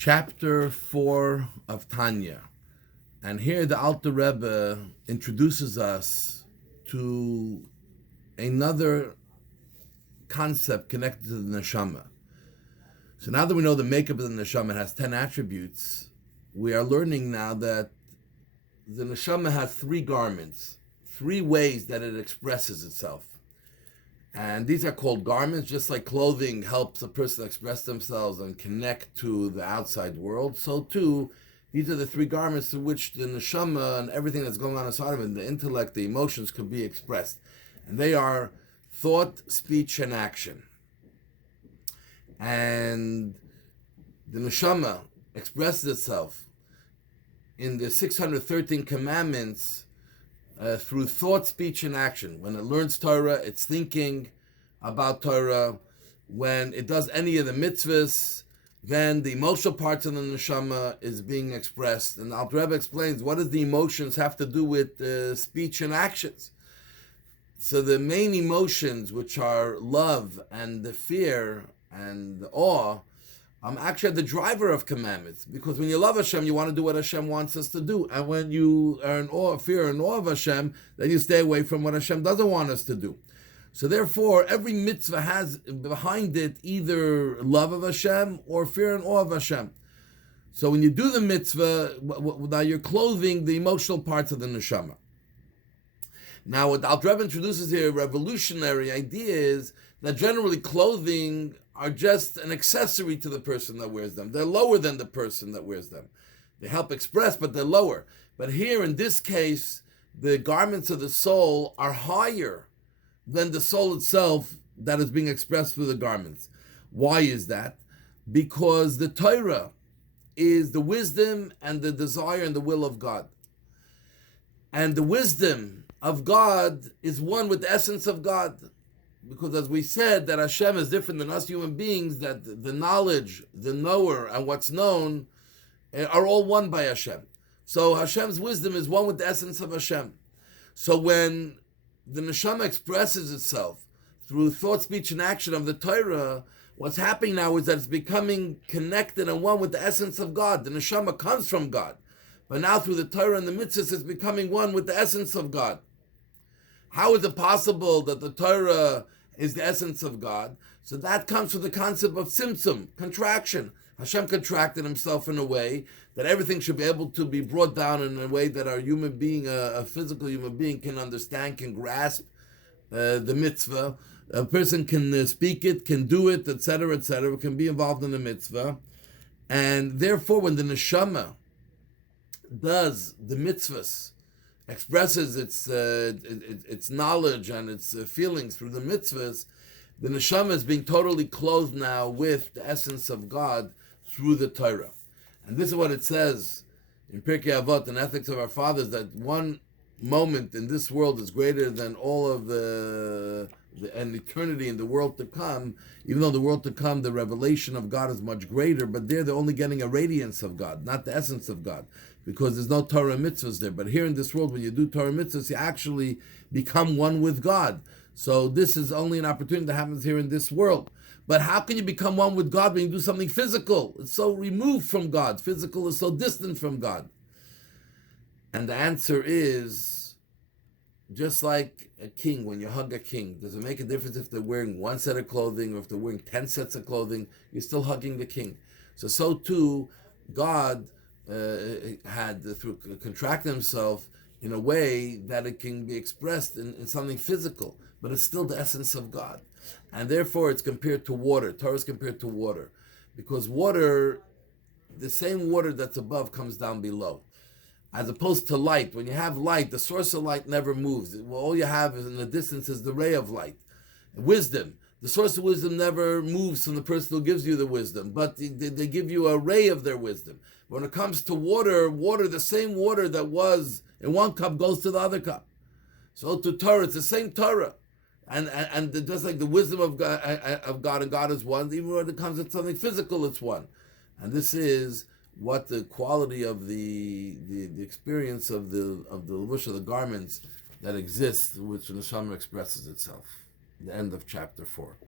Chapter 4 of Tanya. And here the Alter Rebbe introduces us to another concept connected to the neshama. So now that we know the makeup of the neshama has 10 attributes, we are learning now that the neshama has 3 garments, 3 ways that it expresses itself. And these are called garments, just like clothing helps a person express themselves and connect to the outside world. So too, these are the 3 garments through which the neshama and everything that's going on inside of it, the intellect, the emotions, can be expressed. And they are thought, speech, and action. And the neshama expresses itself in the 613 commandments through thought, speech, and action. When it learns Torah, it's thinking about Torah. When it does any of the mitzvahs, then the emotional parts of the neshama is being expressed. And Alter Rebbe explains, what does the emotions have to do with speech and actions? So the main emotions, which are love and the fear and the awe, actually the driver of commandments. Because when you love Hashem, you want to do what Hashem wants us to do. And when you are in awe, fear and awe of Hashem, then you stay away from what Hashem doesn't want us to do. So therefore, every mitzvah has behind it either love of Hashem or fear and awe of Hashem. So when you do the mitzvah, now you're clothing the emotional parts of the neshama. Now what Alter Rebbe introduces here, a revolutionary idea, is that generally clothing are just an accessory to the person that wears them. They're lower than the person that wears them. They help express, but they're lower. But here, in this case, the garments of the soul are higher than the soul itself that is being expressed through the garments. Why is that? Because the Torah is the wisdom and the desire and the will of God. And the wisdom of God is one with the essence of God. Because as we said, that Hashem is different than us human beings, that the knowledge, the knower, and what's known are all one by Hashem. So Hashem's wisdom is one with the essence of Hashem. So when the neshama expresses itself through thought, speech, and action of the Torah, what's happening now is that it's becoming connected and one with the essence of God. The neshama comes from God. But now through the Torah and the mitzvahs, it's becoming one with the essence of God. How is it possible that the Torah is the essence of God? So that comes from the concept of tzimtzum, contraction. Hashem contracted himself in a way that everything should be able to be brought down in a way that our human being, a physical human being, can understand, can grasp the mitzvah. A person can speak it, can do it, etc., can be involved in the mitzvah. And therefore, when the neshama does the mitzvahs, expresses its knowledge and its feelings through the mitzvahs, the neshama is being totally clothed now with the essence of God through the Torah. And this is what it says in Pirkei Avot, in Ethics of Our Fathers, that one moment in this world is greater than all of an eternity in the world to come. Even though the world to come, the revelation of God is much greater, but there they're only getting a radiance of God, not the essence of God, because there's no Torah mitzvahs there. But here in this world, when you do Torah mitzvahs, you actually become one with God. So this is only an opportunity that happens here in this world. But how can you become one with God when you do something physical? It's so removed from God. Physical is so distant from God. And the answer is, just like a king, when you hug a king, does it make a difference if they're wearing one set of clothing or if they're wearing 10 sets of clothing? You're still hugging the king. So too, God had contracted himself in a way that it can be expressed in something physical, but it's still the essence of God. And therefore it's compared to water. Torah is compared to water. Because water, the same water that's above comes down below. As opposed to light. When you have light, the source of light never moves. All you have is in the distance is the ray of light. Wisdom. The source of wisdom never moves from the person who gives you the wisdom, but they give you a ray of their wisdom. When it comes to water, the same water that was in one cup goes to the other cup. So to Torah, it's the same Torah. And just like the wisdom of God and God is one, even when it comes to something physical, it's one. And this is what the quality of the experience of the levush of the garments that exists, which the neshama expresses itself. The end of chapter 4.